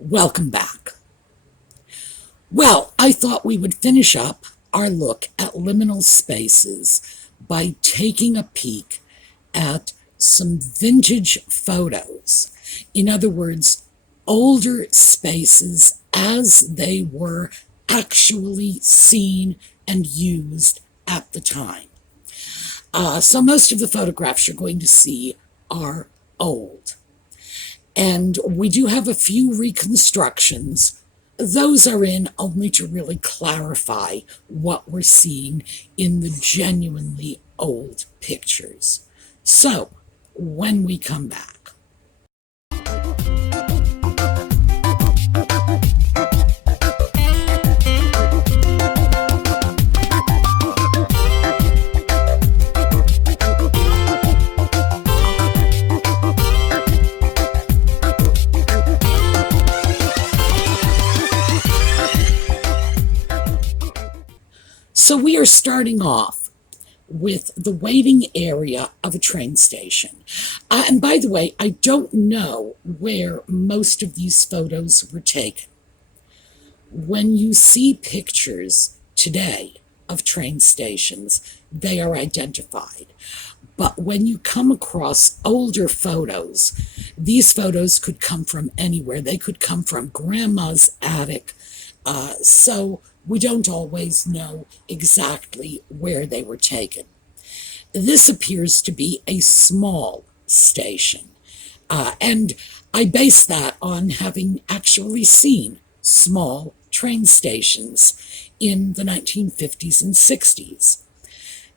Welcome back. Well, I thought we would finish up our look at liminal spaces by taking a peek at some vintage photos. In other words, older spaces as they were actually seen and used at the time. So most of the photographs you're going to see are old. And we do have a few reconstructions. Those are in only to really clarify what we're seeing in the genuinely old pictures. So, when we come back. So we are starting off with the waiting area of a train station. And by the way, I don't know where most of these photos were taken. When you see pictures today of train stations, they are identified. But when you come across older photos, these photos could come from anywhere. They could come from grandma's attic. So we don't always know exactly where they were taken. This appears to be a small station, and I base that on having actually seen small train stations in the 1950s and 60s.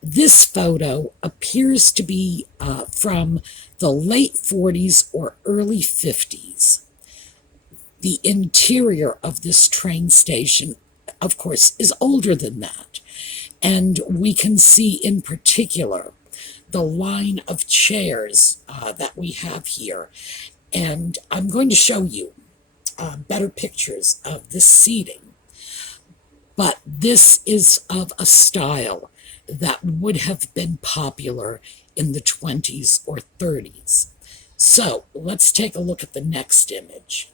This photo appears to be from the late 40s or early 50s. The interior of this train station, of course, is older than that. And we can see in particular the line of chairs that we have here. And I'm going to show you better pictures of this seating. But this is of a style that would have been popular in the 20s or 30s. So let's take a look at the next image.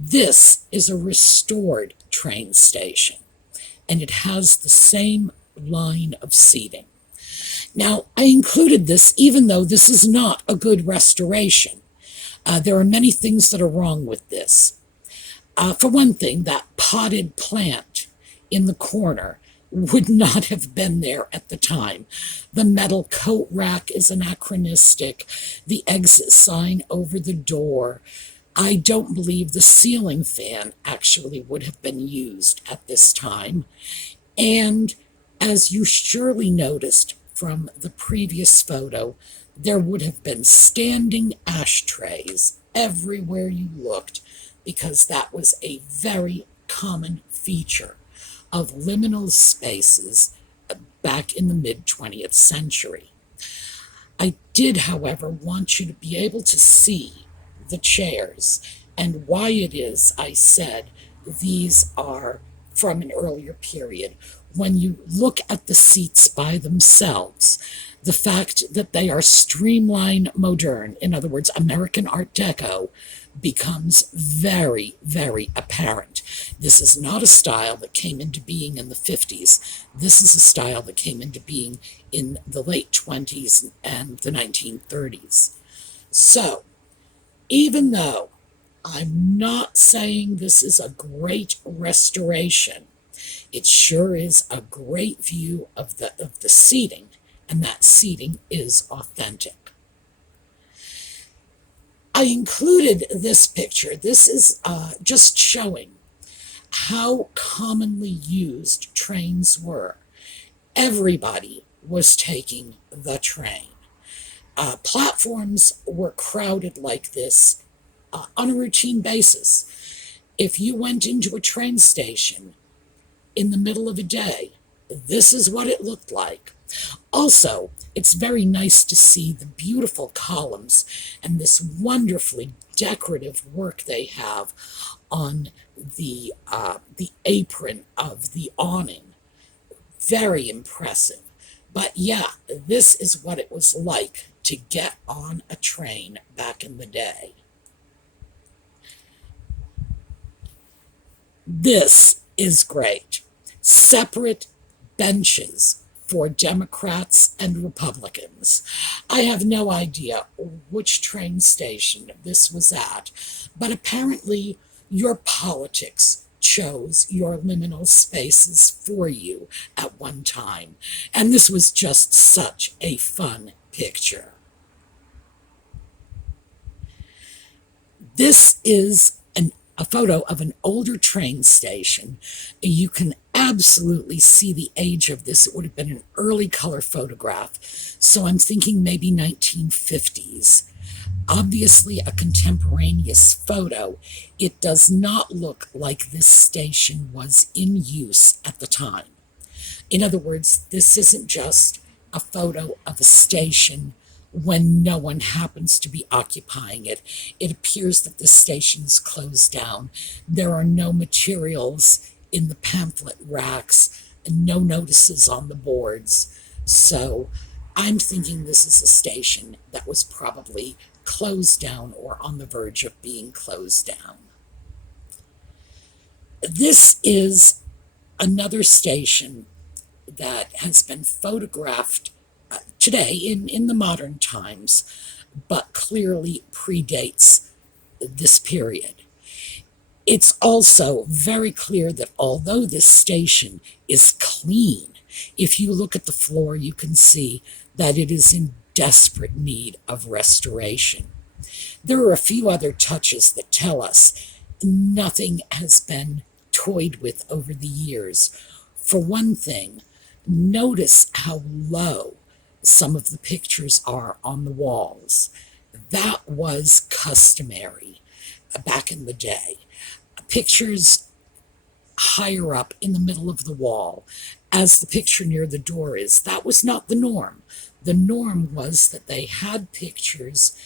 This is a restored train station, and it has the same line of seating. Now, I included this even though this is not a good restoration. There are many things that are wrong with this. For one thing, that potted plant in the corner would not have been there at the time. The metal coat rack is anachronistic. The exit sign over the door. I don't believe the ceiling fan actually would have been used at this time. And as you surely noticed from the previous photo, there would have been standing ashtrays everywhere you looked, because that was a very common feature of liminal spaces back in the mid-20th century. I did, however, want you to be able to see the chairs and why it is I said these are from an earlier period. When you look at the seats by themselves, the fact that they are streamline modern, in other words, American Art Deco, becomes very, very apparent. This is not a style that came into being in the 50s. This is a style that came into being in the late 20s and the 1930s. So, even though I'm not saying this is a great restoration, it sure is a great view of the seating, and that seating is authentic. I included this picture. This is just showing how commonly used trains were. Everybody was taking the train. Platforms were crowded like this on a routine basis. If you went into a train station in the middle of a day, this is what it looked like. Also, it's very nice to see the beautiful columns and this wonderfully decorative work they have on the apron of the awning. Very impressive. But yeah, this is what it was like to get on a train back in the day. This is great. Separate benches for Democrats and Republicans. I have no idea which train station this was at, but apparently your politics chose your liminal spaces for you at one time. And this was just such a fun picture. This is a photo of an older train station. You can absolutely see the age of this. It would have been an early color photograph. So I'm thinking maybe 1950s. Obviously a contemporaneous photo. It does not look like this station was in use at the time. In other words, this isn't just a photo of a station when no one happens to be occupying it. It appears that the station is closed down. There are no materials in the pamphlet racks and no notices on the boards. So I'm thinking this is a station that was probably closed down or on the verge of being closed down. This is another station that has been photographed today in the modern times, but clearly predates this period. It's also very clear that although this station is clean, if you look at the floor, you can see that it is in desperate need of restoration. There are a few other touches that tell us nothing has been toyed with over the years. For one thing, notice how low some of the pictures are on the walls. That was customary back in the day. Pictures higher up in the middle of the wall, as the picture near the door is, that was not the norm. The norm was that they had pictures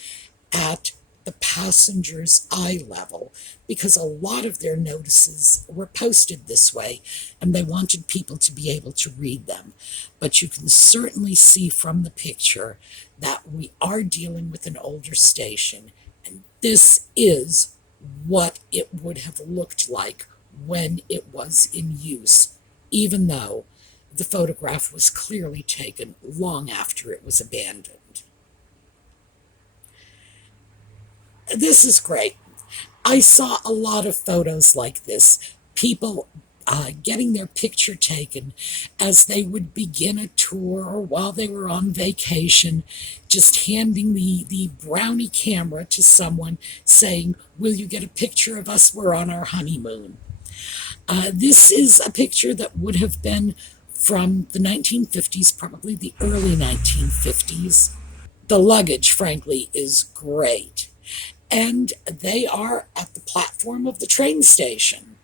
at the passenger's eye level, because a lot of their notices were posted this way and they wanted people to be able to read them. But you can certainly see from the picture that we are dealing with an older station, and this is what it would have looked like when it was in use, even though the photograph was clearly taken long after it was abandoned. This is great. I saw a lot of photos like this. People getting their picture taken as they would begin a tour or while they were on vacation, just handing the brownie camera to someone saying, "Will you get a picture of us? We're on our honeymoon." This is a picture that would have been from the 1950s, probably the early 1950s. The luggage, frankly, is great. And they are at the platform of the train station.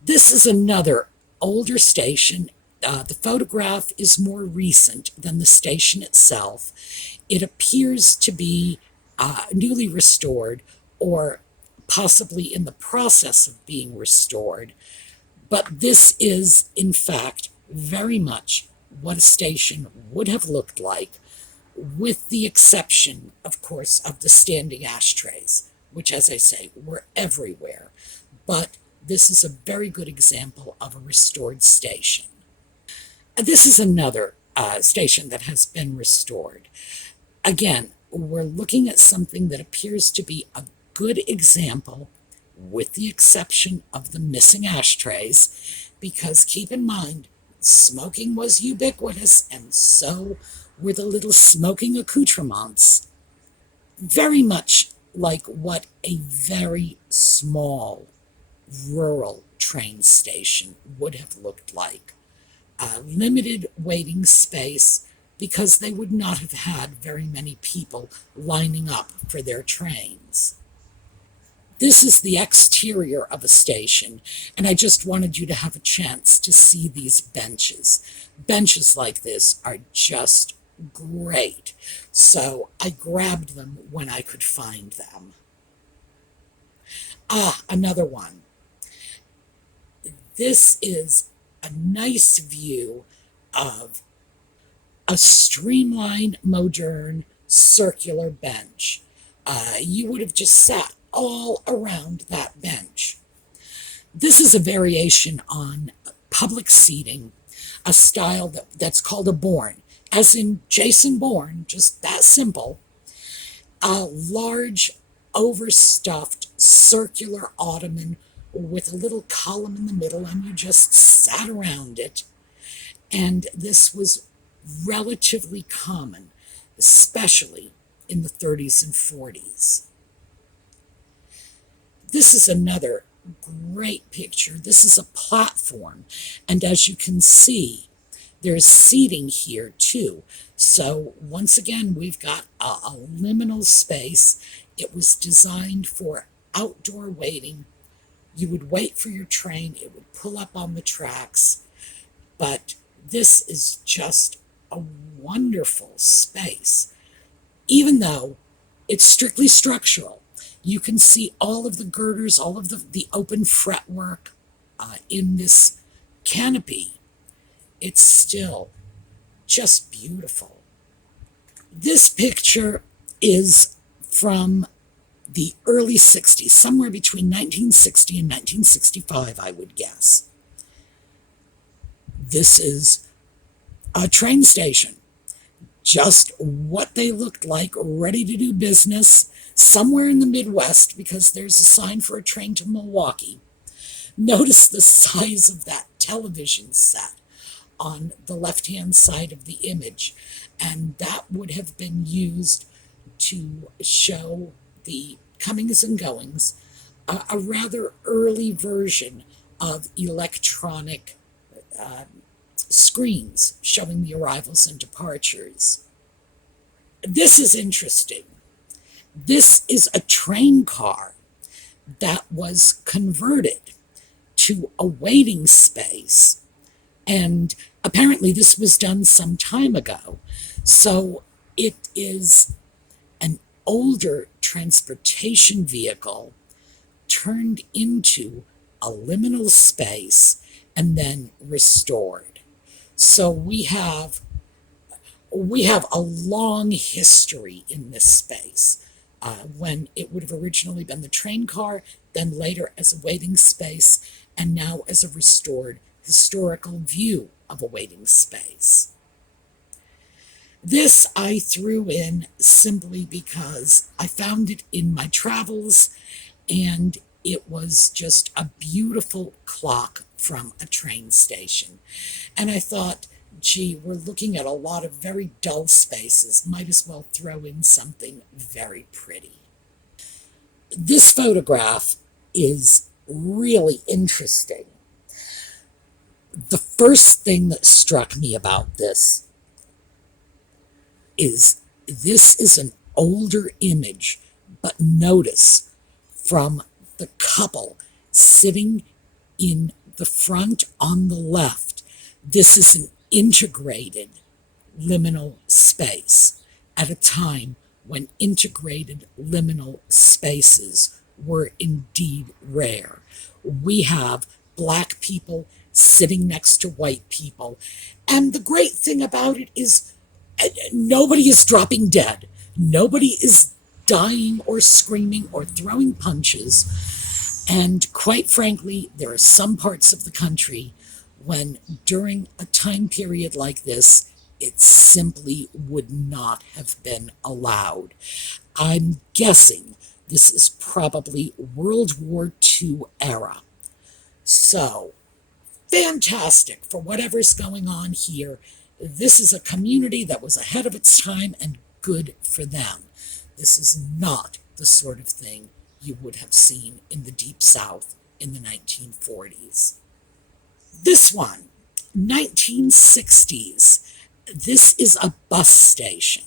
This is another older station. The photograph is more recent than the station itself. It appears to be newly restored or possibly in the process of being restored. But this is, in fact, very much what a station would have looked like, with the exception, of course, of the standing ashtrays, which, as I say, were everywhere. But this is a very good example of a restored station. This is another station that has been restored. Again, we're looking at something that appears to be a good example, with the exception of the missing ashtrays, because keep in mind, smoking was ubiquitous, and so were the little smoking accoutrements, very much like what a very small rural train station would have looked like. Limited waiting space, because they would not have had very many people lining up for their trains. This is the exterior of a station, and I just wanted you to have a chance to see these benches. Benches like this are just great, so I grabbed them when I could find them. Another one. This is a nice view of a streamlined, modern, circular bench. You would have just sat all around that bench. This is a variation on public seating, a style that's called a Bourne, as in Jason Bourne, just that simple. A large, overstuffed, circular ottoman with a little column in the middle, and you just sat around it. And this was relatively common, especially in the 30s and 40s. This is another great picture. This is a platform, and as you can see, there's seating here too. So once again, we've got a liminal space. It was designed for outdoor waiting. You would wait for your train, it would pull up on the tracks, but this is just a wonderful space. Even though it's strictly structural, you can see all of the girders, all of the open fretwork in this canopy. It's still just beautiful. This picture is from the early 60s, somewhere between 1960 and 1965, I would guess. This is a train station, just what they looked like, ready to do business, somewhere in the Midwest, because there's a sign for a train to Milwaukee. Notice the size of that television set on the left-hand side of the image, and that would have been used to show the comings and goings, a rather early version of electronic screens showing the arrivals and departures. This is interesting. This is a train car that was converted to a waiting space, and apparently this was done some time ago. So it is an older transportation vehicle turned into a liminal space and then restored. So we have a long history in this space, when it would have originally been the train car, then later as a waiting space, and now as a restored historical view of a waiting space. This I threw in simply because I found it in my travels, and it was just a beautiful clock from a train station. And I thought, gee, we're looking at a lot of very dull spaces. Might as well throw in something very pretty. This photograph is really interesting. The first thing that struck me about this is an older image, but notice from the couple sitting in the front on the left, this is an integrated liminal space at a time when integrated liminal spaces were indeed rare. We have black people sitting next to white people, and the great thing about it is nobody is dropping dead. Nobody is dying or screaming or throwing punches. And quite frankly, there are some parts of the country when during a time period like this, it simply would not have been allowed. I'm guessing this is probably World War II era. So, fantastic for whatever's going on here. This is a community that was ahead of its time, and good for them. This is not the sort of thing you would have seen in the Deep South in the 1940s. This one, 1960s. This is a bus station.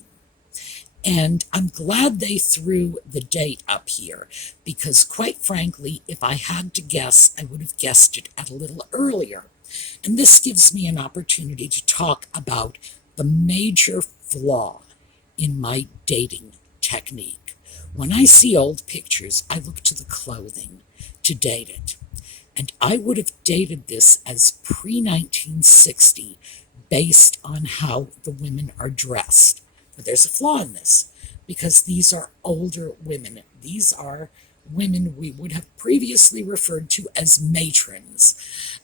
And I'm glad they threw the date up here, because quite frankly, if I had to guess, I would have guessed it at a little earlier. And this gives me an opportunity to talk about the major flaw in my dating technique. When I see old pictures, I look to the clothing to date it. And I would have dated this as pre-1960 based on how the women are dressed. But there's a flaw in this, because these are older women. These are women we would have previously referred to as matrons.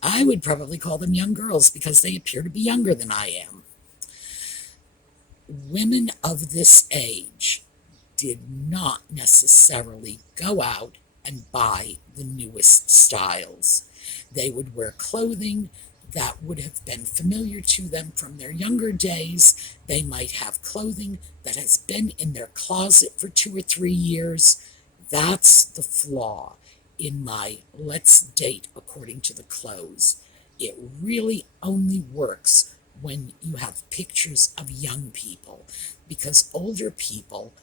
I would probably call them young girls because they appear to be younger than I am. Women of this age did not necessarily go out and buy the newest styles. They would wear clothing that would have been familiar to them from their younger days. They might have clothing that has been in their closet for 2 or 3 years. That's the flaw in my let's date according to the clothes. It really only works when you have pictures of young people, because older people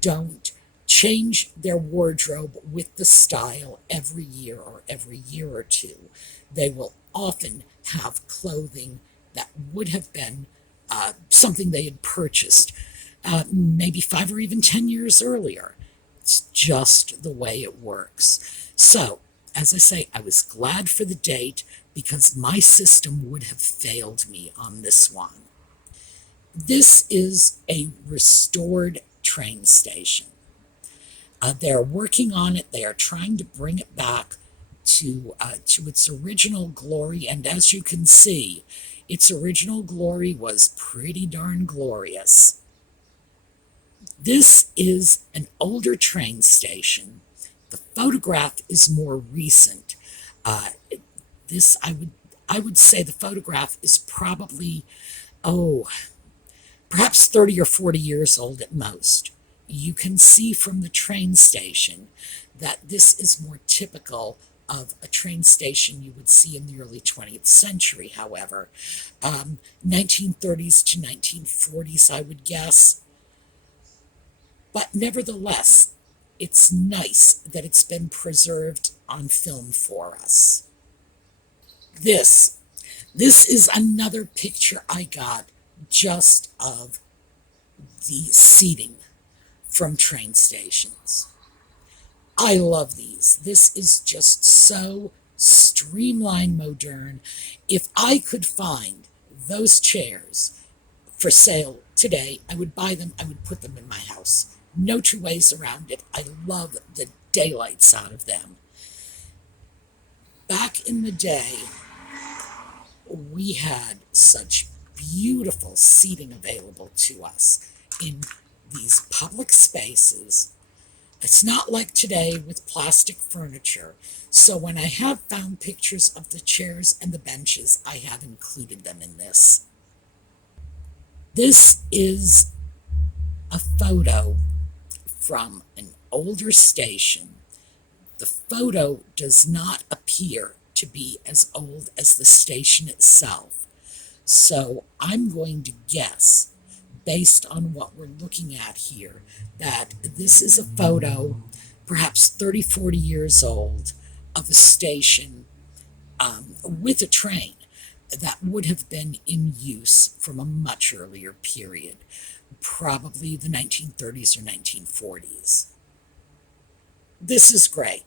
don't change their wardrobe with the style every year or every year or two. They will often have clothing that would have been something they had purchased maybe 5 or even 10 years earlier. It's just the way it works. So, as I say, I was glad for the date because my system would have failed me on this one. This is a restored train station. They're working on it. They are trying to bring it back to its original glory. And as you can see, its original glory was pretty darn glorious. This is an older train station. The photograph is more recent. This, I would say the photograph is probably, perhaps 30 or 40 years old at most. You can see from the train station that this is more typical of a train station you would see in the early 20th century, however. 1930s to 1940s, I would guess. But nevertheless, it's nice that it's been preserved on film for us. This is another picture I got just of the seating from train stations. I love these. This is just so streamlined modern. If I could find those chairs for sale today, I would buy them. I would put them in my house. No two ways around it. I love the daylights out of them. Back in the day, we had such beautiful seating available to us in these public spaces. It's not like today with plastic furniture. So when I have found pictures of the chairs and the benches, I have included them in this. This is a photo from an older station. The photo does not appear to be as old as the station itself. So I'm going to guess, based on what we're looking at here, that this is a photo, perhaps 30, 40 years old, of a station with a train that would have been in use from a much earlier period, probably the 1930s or 1940s. This is great.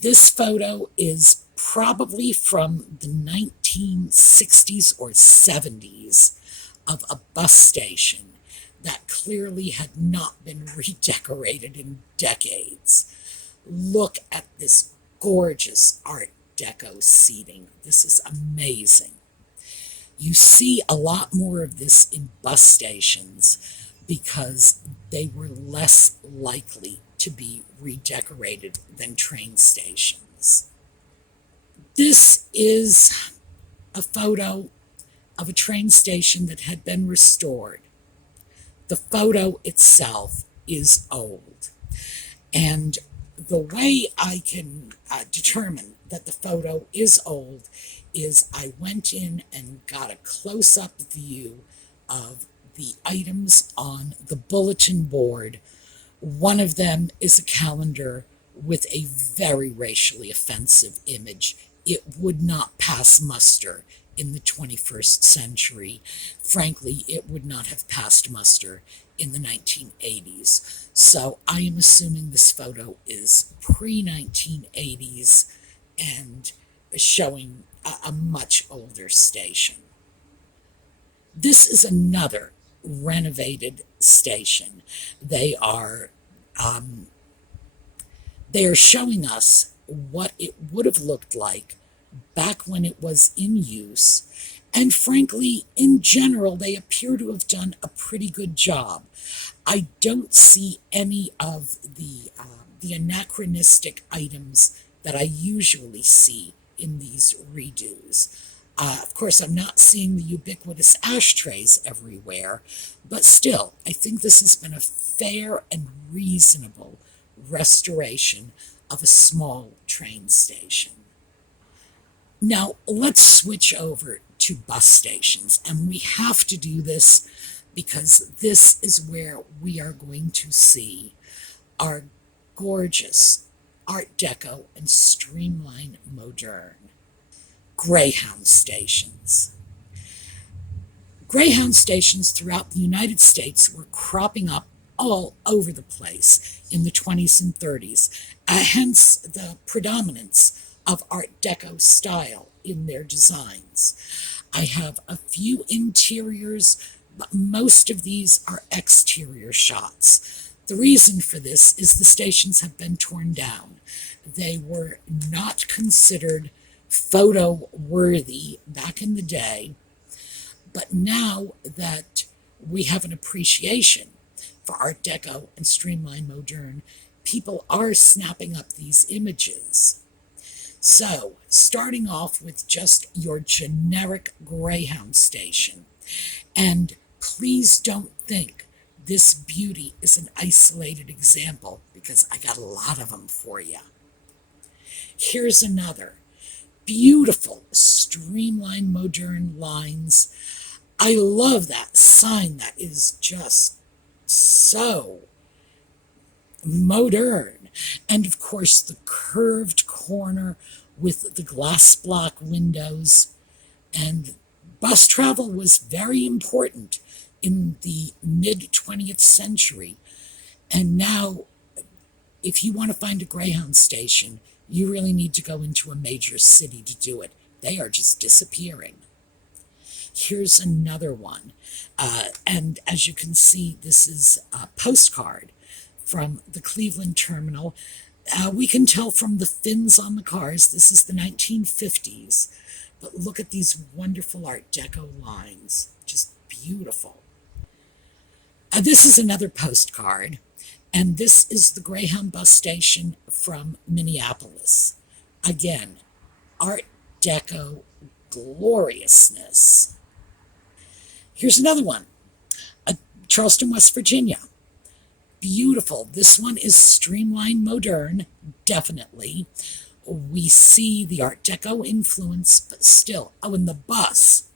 This photo is probably from the 1960s or 70s of a bus station that clearly had not been redecorated in decades. Look at this gorgeous Art Deco seating. This is amazing. You see a lot more of this in bus stations because they were less likely to be redecorated than train stations. This is a photo of a train station that had been restored. The photo itself is old. And the way I can determine that the photo is old is I went in and got a close-up view of the items on the bulletin board. One of them is a calendar with a very racially offensive image. It would not pass muster in the 21st century. Frankly, it would not have passed muster in the 1980s. So I am assuming this photo is pre-1980s and showing a much older station. This is another renovated station. They are They are showing us what it would have looked like back when it was in use. And frankly, in general, they appear to have done a pretty good job. I don't see any of the anachronistic items that I usually see in these redos. Of course, I'm not seeing the ubiquitous ashtrays everywhere, but still, I think this has been a fair and reasonable restoration of a small train station. Now, let's switch over to bus stations, and we have to do this because this is where we are going to see our gorgeous Art Deco and streamline modern Greyhound stations. Greyhound stations throughout the United States were cropping up all over the place in the 20s and 30s, hence the predominance of Art Deco style in their designs. I have a few interiors, but most of these are exterior shots. The reason for this is the stations have been torn down. They were not considered photo worthy back in the day, but now that we have an appreciation for Art Deco and streamline modern, people are snapping up these images. So, starting off with just your generic Greyhound station, and please don't think this beauty is an isolated example, because I got a lot of them for you. Here's another. Beautiful streamlined modern lines. I love that sign that is just so modern. And of course, the curved corner with the glass block windows. And bus travel was very important in the mid-20th century. And now, if you want to find a Greyhound station, you really need to go into a major city to do it. They are just disappearing. Here's another one. And as you can see, this is a postcard from the Cleveland terminal. We can tell from the fins on the cars, this is the 1950s. But look at these wonderful Art Deco lines. Just beautiful. This is another postcard. And this is the Greyhound bus station from Minneapolis. Again, Art Deco gloriousness. Here's another one. Charleston, West Virginia. Beautiful. This one is streamlined modern, definitely. We see the Art Deco influence, but still. Oh, and the bus.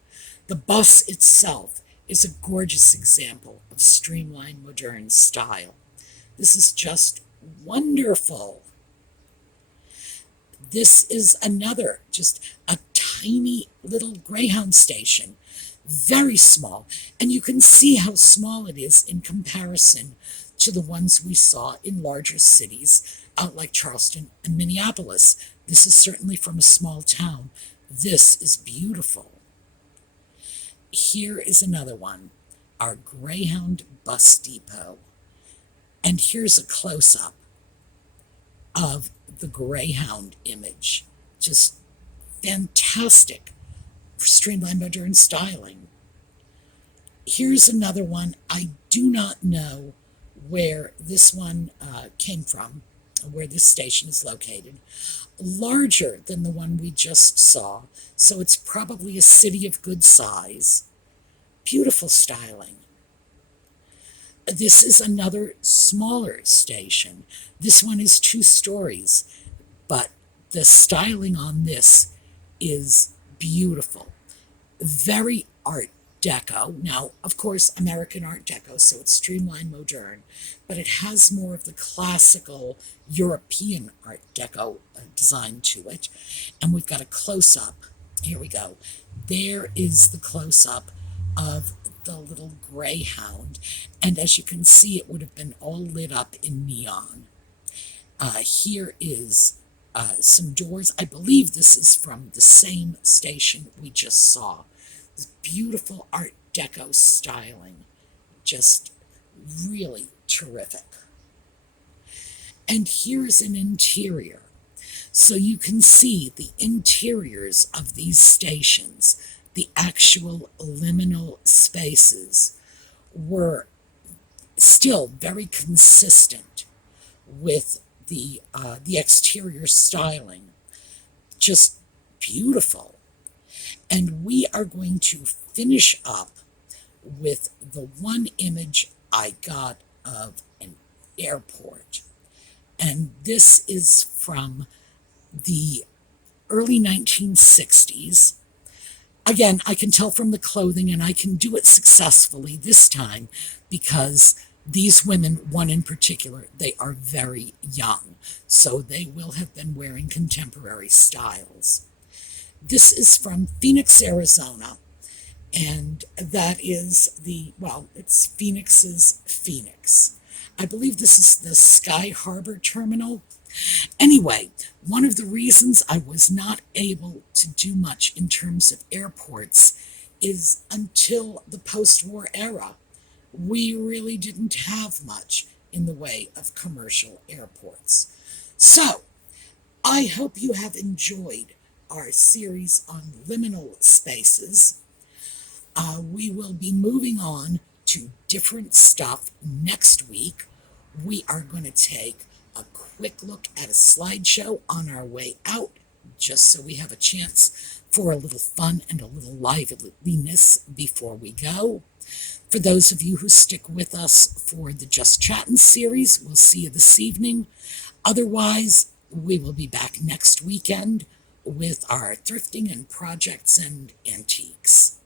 The bus itself is a gorgeous example of streamlined modern style. This is just wonderful. This is another, just a tiny little Greyhound station. Very small. And you can see how small it is in comparison to the ones we saw in larger cities, out like Charleston and Minneapolis. This is certainly from a small town. This is beautiful. Here is another one, our Greyhound bus depot. And here's a close-up of the Greyhound image. Just fantastic streamlined modern styling. Here's another one. I do not know where this one came from, where this station is located. Larger than the one we just saw, so it's probably a city of good size. Beautiful styling. This is another smaller station. This one is 2 stories, but the styling on this is beautiful. Very Art Deco. Now, of course, American Art Deco, so it's streamlined modern, but it has more of the classical European Art Deco design to it. And we've got a close-up. Here we go. There is the close-up of the little Greyhound, and as you can see, it would have been all lit up in neon. Here is some doors. I believe this is from the same station we just saw. This beautiful Art Deco styling, just really terrific. And here's an interior. So you can see the interiors of these stations, the actual liminal spaces, were still very consistent with the exterior styling. Just beautiful. And we are going to finish up with the one image I got of an airport. And this is from the early 1960s. Again, I can tell from the clothing, and I can do it successfully this time because these women, one in particular, they are very young, so they will have been wearing contemporary styles. This is from Phoenix, Arizona, and that is it's Phoenix's Phoenix. I believe this is the Sky Harbor Terminal. Anyway, one of the reasons I was not able to do much in terms of airports is until the post-war era, we really didn't have much in the way of commercial airports. So, I hope you have enjoyed our series on liminal spaces. We will be moving on to different stuff next week. We are going to take a quick look at a slideshow on our way out, just so we have a chance for a little fun and a little liveliness before we go. For those of you who stick with us for the Just Chattin' series, we'll see you this evening. Otherwise, we will be back next weekend with our thrifting and projects and antiques.